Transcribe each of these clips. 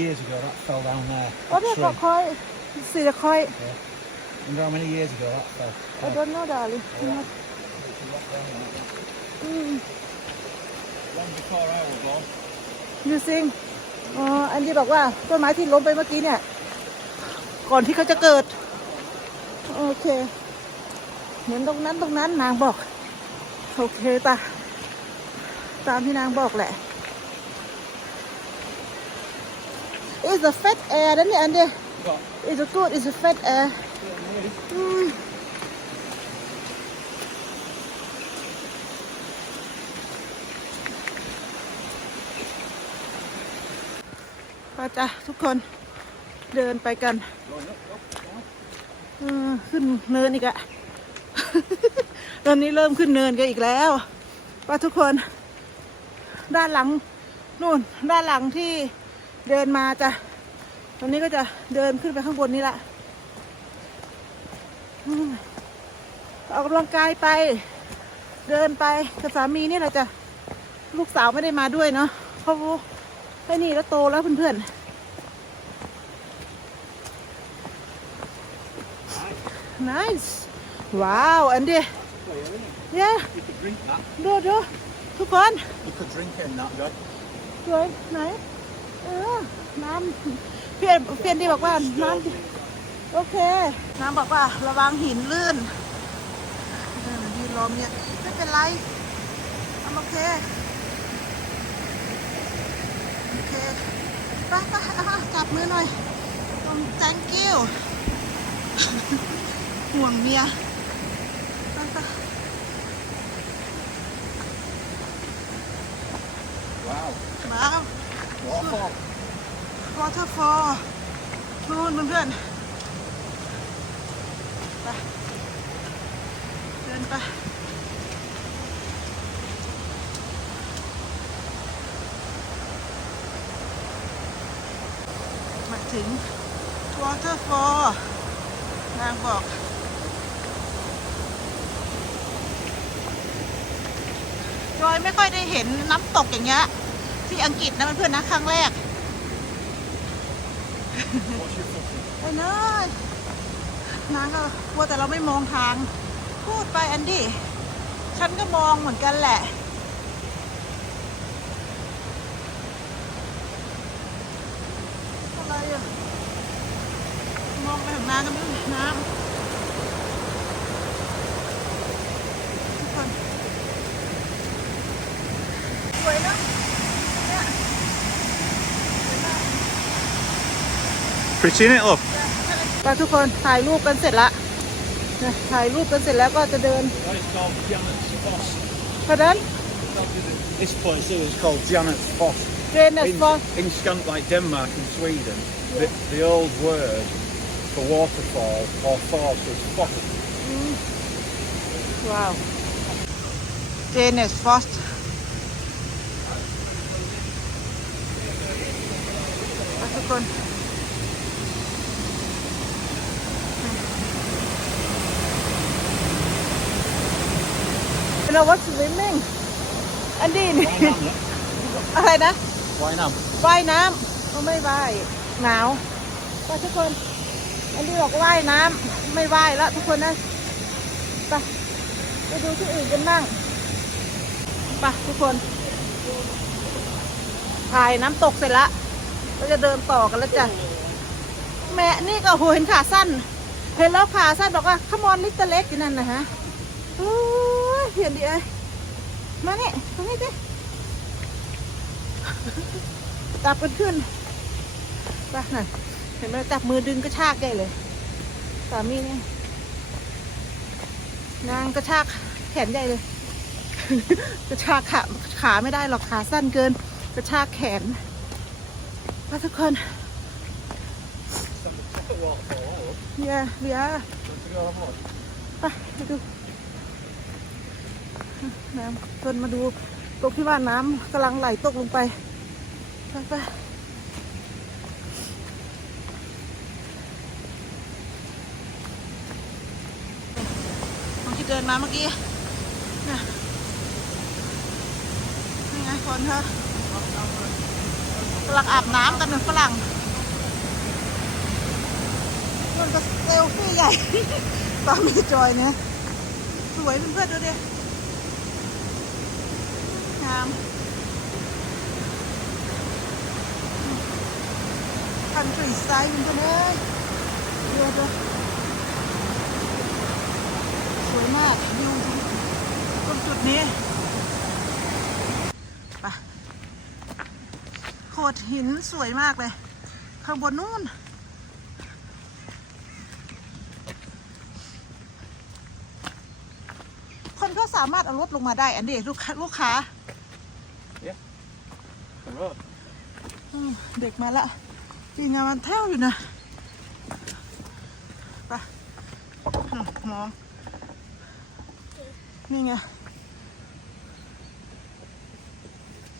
years ago that fell down there. โอ้ that เนี่ยก็ tree. คอยสีคอย Yeah. Wonder how many years ago that fell. I don't know darling อืม Long before I was born. ยูซิงอ๋ออันนี้บอกว่าต้นไม้ที่ล้มไปเมื่อกี้เนี่ย ก่อนที่เขาจะเกิด โอเค เหมือนตรงนั้นตรงนั้นนางบอก โอเคปะตามที่นางบอกแหละ It's a fat air นั่นเนี่ยอันเดีย Got It's a good It's a fat air อืมก็จะทุกคนเดินไปกัน going up, up, down. เออขึ้นเนินอีกอะตอนนี้เริ่มขึ้นเนินกันอีกแล้วว่าทุกคน ด้านหลังนู่น ด้านหลังที่ เดินมาจะตรงนี้ก็จะเดินขึ้นไปข้างบนนี้ละอืมออกกำลังกายไป เดินไปกับสามีนี่แหละจ้ะลูกสาวไม่ได้มาด้วยเนาะเพราะว่าไอ้นี่แล้วโตแล้วเพื่อนๆ nice ว้าวอันเดีย Clear, isn't it? เย้ You could drink that. ดูดูทุกคน You could drink in that, good. สวยไหน เออ น้ำเพียนเพียนดีบอกว่าน้ำโอเค น้ำบอกว่าระวังหินลื่นยืนรอเนี่ยไม่เป็นไรทำโอเค โอเคไปไปะจับมือหน่อยตรง thank you ห่วงเมียไปไป Wow. มา Waterfall. waterfall นู่นเพื่อนๆไปเดินไปมาถึง waterfall นางบอกจอยไม่ค่อยได้เห็นน้ำตกอย่างเงี้ย ที่อังกฤษนะเพื่อนๆนะครั้งแรกไอ้เนยนางก็กลัวแต่เราไม่มองทาง พูดไปแอนดี้ฉันก็มองเหมือนกันแหละอะไรอะมองไปทางน้ำก็ไม่เห็นน้ำทุกคนสวยเนอะเนี่ย Pretty, innit, love? ไปทุกคนถ่ายรูปกันเสร็จละนะถ่ายรูปกันเสร็จแล้วก็จะเดิน What it's called Janet's Foss. เพราะฉะนั้น This place here is called Janet's Foss. เรนเนส In, ฟอร์ in Skunk, like Denmark and Sweden, the, the old word for waterfall or falls was foss. ว้าวเจเนสฟอสทุกคน เราวัดสวิมมิ่งอันนี้นี่อะไรนะ Why not? ว่ายน้ำก็ไม่ว่ายหนาวไปทุกคน อันนี้บอกว่ายน้ำไม่ว่ายแล้วทุกคนนะไปไปดูที่อื่นกันบ้างไปทุกคนถ่ายน้ำตกเสร็จละเราจะเดินต่อกันแล้วจ้ะแม่นี่ก็โหเห็นขาสั้น เห็นแล้วขาสั้นบอกว่าขมอนลิตรเล็กอยู่นั่นนะฮะโอ้ย เห็นดิไอ้มาเนี่ยตรงนี้ดิจับกันขึ้นไปนั่นเห็นไหมจับมือดึงกระชากใหญ่เลยสามีเนี่ยนางกระชากแขนใหญ่เลย กระชากขาขาไม่ได้หรอกขาสั้นเกิน กระชากแขนไปทุกคนเบียเบียร์ไปดู น้ำเพิ่นมาดูตรงที่ว่าน้ำกำลังไหลตกลงไปไปไปที่เดินมาเมื่อกี้นะนี่ไงคนเธอกำลังอาบน้ำกันหนึ่งฝรั่งมันก็เซลฟี่ใหญ่ตามมีจอยเนี่ย สวยเพื่อนๆดูดิามคันทรีไซด์มันก็เลยเยอะเลยสวยมากวิวตรงจุดนี้ไปโขดหินสวยมากเลย ข้างบนนู่นคนเขาสามารถเอารถลงมาได้ อันนี้ลูกค้าลูกค้า The road. อืม เด็กมาละปีงานมันแท้วอยู่นะไปอมองนี่ไง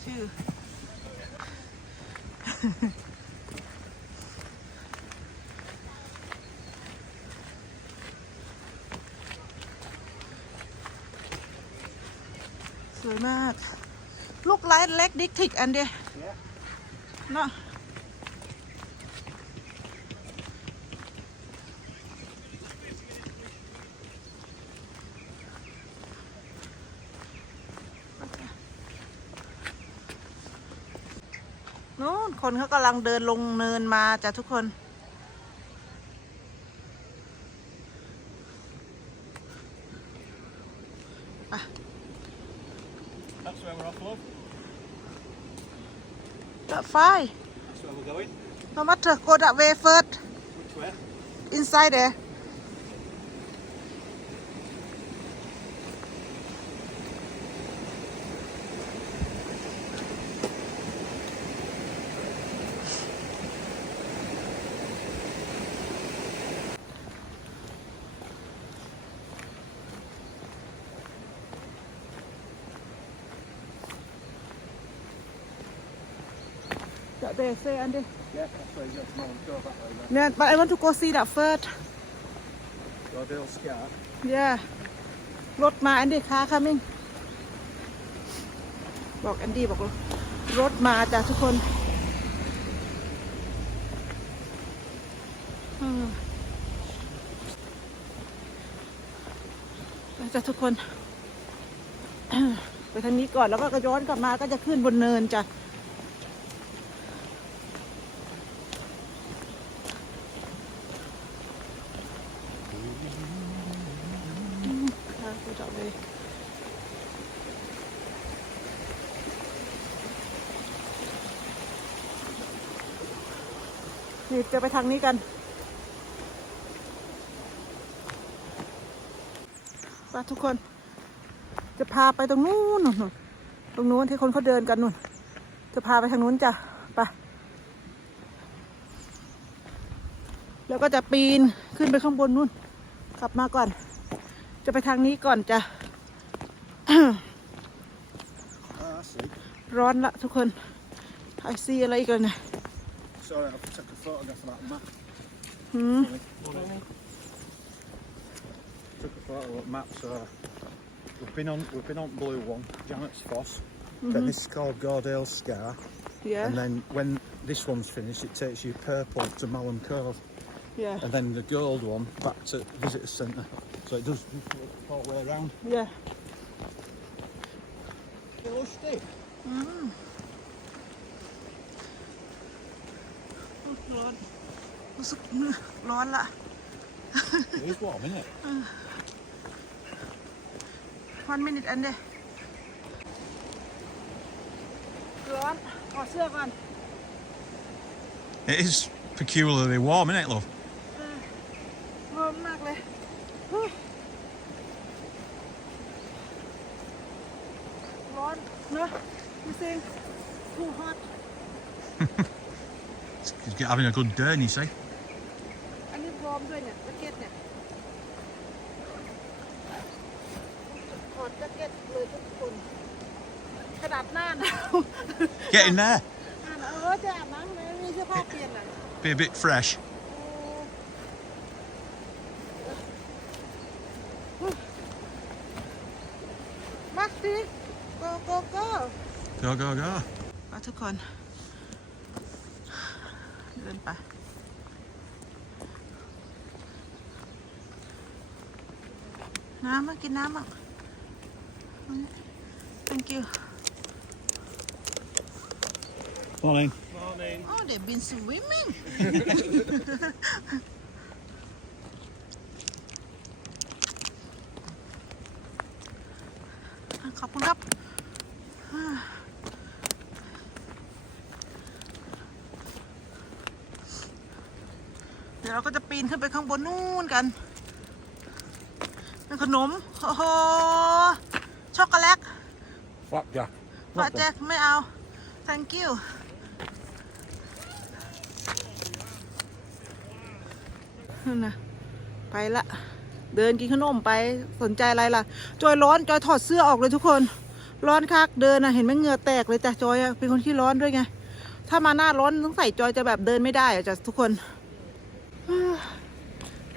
ชื่อ สวยมาก ลูกไลท์เล็กดิกทิกอันเดีย Yeah. เนาะนู้นคนเขากำลังเดินลงเนินมาจ้ะทุกคนอะ That's where we're off, love. That far? That's where we're going. No matter, go that way first. Which way? Inside there. That they say Andy. Yeah, that's where you go. Come on, go that way then. Yeah, but I want to go see that first. Rodale Scar. Yeah รถมาอันดี้ค้า coming บอกอันดี้บอกว่ารถมาจ้ะทุกคนอืมไปจ้ะทุกคน ไปทางนี้ก่อนแล้วก็ย้อนกลับมาก็จะขึ้นบนเนินจ้ะค่ะไปต่อเลย นี่จะไปทางนี้กัน ไปทุกคน จะพาไปตรงนู้นนู่นนู่นตรงนู้นที่คนเขาเดินกันนู่น จะพาไปทางนู้นจ้ะ ไป แล้วก็จะปีนขึ้นไปข้างบนนู่น กลับมาก่อน จะไปทางนี้ก่อนจ้ะ Ah, I see. ร้อนละทุกคนไอซีอะไรอีกันเนี่ย I'll take a photograph of that map. Hmm? Took a photo of map, so uh, we've been on we've been on blue one, Janet's Foss. Mm -hmm. Then mm-hmm. this is called Gordale Scar. Yeah. And then when this one's finished it takes you purple to Malham Cove. Yeah. And then the gold one back to visitor centre. So it does all the way around. Yeah. ร้อนรู้สึกร้อนละ It is warm, isn't it? วันมินิทอันเดร้อนถอดเสื้อก่อน It is peculiarly warm, isn't it, love? ร้อนมากเลยฮู้ร้อนเนอะพี่ซิง too hot He's having a good day, you see. อันนี้พร้อมด้วยเนี่ยแจ็คเก็ตเนี่ยถอดแจ็คเก็ตเลยทุกคน ขนาดหน้าหนาว Get in there. หน้าหนาวเออจะอาบน้ำทำไมไม่มีเสื้อผ้าเปลี่ยนอะ Be a bit fresh. มาสิโกโกโก้ Go, go, go. มาทุกคน เดินไป น้ำมากินน้ำอ่ะ thank you Morning. oh they've been swimming ไปข้างบนนู่นกันเป็นขนม โอ้โห ช็อกโกแลต Flapjack. ฝาแจ็คไม่เอา thank you นั่นนะไปละ เดินกินขนมไปสนใจอะไรล่ะ จอยร้อน จอยถอดเสื้อออกเลยทุกคน ร้อนคักเดินนะเห็นไหมเหงื่อแตกเลยจ้ะจอยอะเป็นคนที่ร้อนด้วยไง ถ้ามาหน้าร้อนต้องใส่จอยจะแบบเดินไม่ได้อะจ้ะทุกคน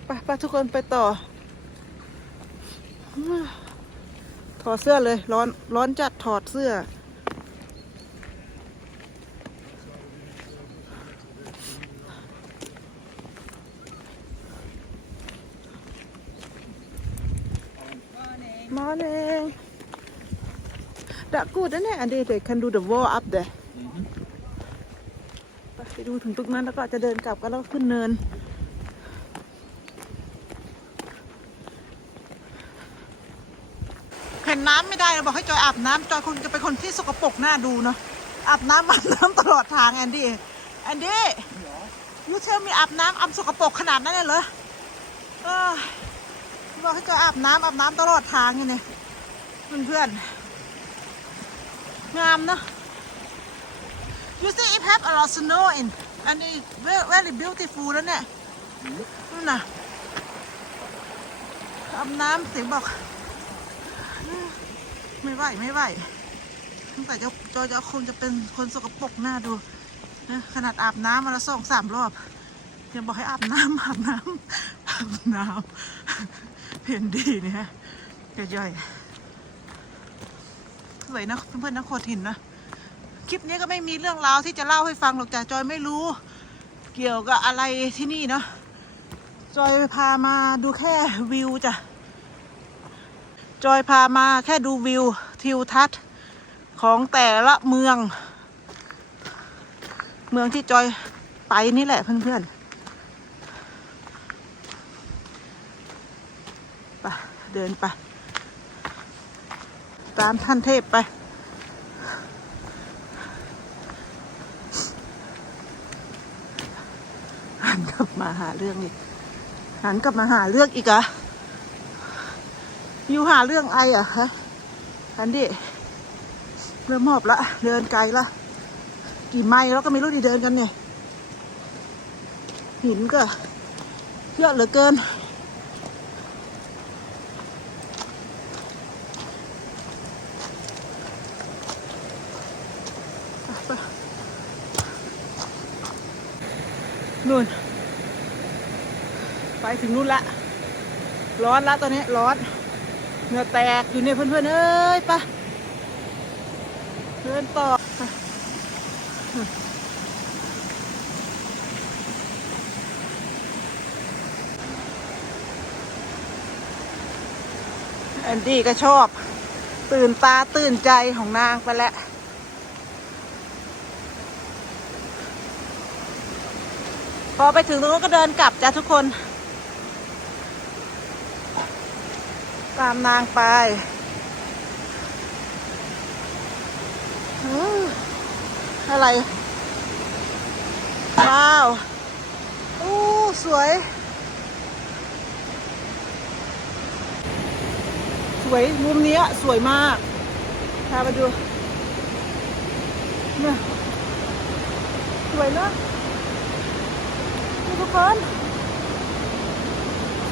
ไปไปทุกคนไปต่อ ถอดเสื้อเลย ร้อนร้อนจัดถอดเสื้อ Morning. That good, isn't it? And they, they can do the wall up there. ไปไปดูถึงตรงนั้นแล้วก็จะเดินกลับกันแล้วก็ขึ้นเนิน เห็นน้ำไม่ได้เรา บอกให้จอยอาบน้ำจอยคงจะเป็นคนที่สกปรกหน้าดูเนาะอาบน้ำอาบน้ำตลอดทางแอนดี้แอนดี้ยูเทลมีอาบน้ำอาบสกปรกขนาดนั้นเลยเหรอเออบอกให้จอยอาบน้ำอาบน้ำตลอดทางอย่างนี้เพื่อนๆงามเนาะ You see it have a lot of snow in and it very very beautiful แล้วเนี่ยนู่นน่ะอาบน้ำเสียงบอก ไม่ไหวไม่ไหวตั้งแต่จะจอยจะคงจะเป็นคนสกปรกหน้าดูนะขนาดอาบน้ำมาละสองสามรอบยังบอกให้อาบน้ำอาบน้ำอาบน้ำเพียนดีเนี่ยจะย่อยสวยนะเพื่อนๆนักโคทินนะคลิปนี้ก็ไม่มีเรื่องราวที่จะเล่าให้ฟังหรอกจ้ะจอยไม่รู้ เกี่ยวกับอะไรที่นี่เนาะจอยพามาดูแค่วิวจ้ะ จอยพามาแค่ดูวิวทิวทัศน์ของแต่ละเมือง เมืองที่จอยไปนี่แหละเพื่อนๆไปเดินไป ตามท่านเทพไปหันกลับมาหาเรื่องอีกหันกลับมาหาเรื่องอีกเหรอะ อยู่หาเรื่องไออะฮะอันดิเริ่มหอบละเดินไกลละกี่ไมล์แล้วก็ไม่รู้ดิเดินกันเนี่ยหินก็เยอะเหลือเกินนู่น ไปถึงนู่นละ ร้อนละตอนนี้ร้อน เหงื่อแตกอยู่เนี่ยเพื่อนๆเอ้ยไปะเดินต่อแอนดี้ก็ชอบ ตื่นตาตื่นใจของนางไปแล้วพอไปถึงตรงนู้นก็เดินกลับจ้ะทุกคน ตามนางไปอะไร ว้าวอู้สวย สวย มุมนี้สวยมากพาไปดูเนี่ยสวยเนะทุกคน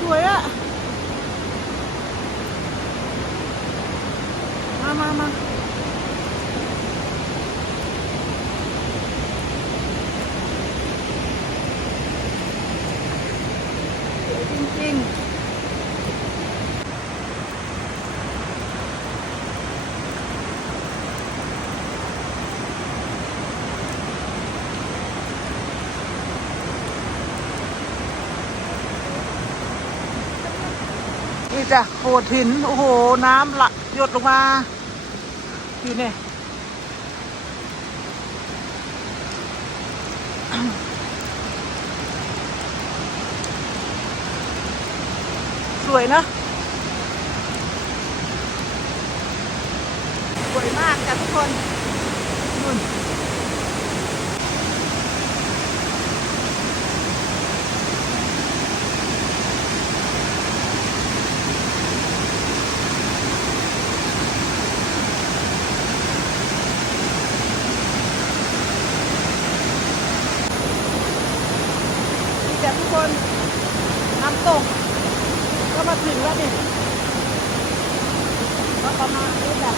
สวยอะ มามาจริงๆนี่จ้ะโขดหิน โอ้โห น้ำละหยดลงมา อยู่เนี่ยสวยนะสวยมากจ้ะทุกคนนู่น นี่จ้ะทุกคนน้ำตกก็มาถึงแล้วนี่ก็ประมาณนี้จ้ะ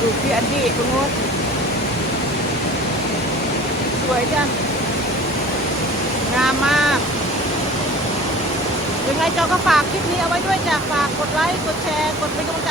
ดูพี่อันดี้ตรงโน้นสวยจังงามมากยังไงเจ้าก็ฝากคลิปนี้เอาไว้ด้วยจ้ะฝากกดไลค์ กดแชร์ กดเป็นกำลัง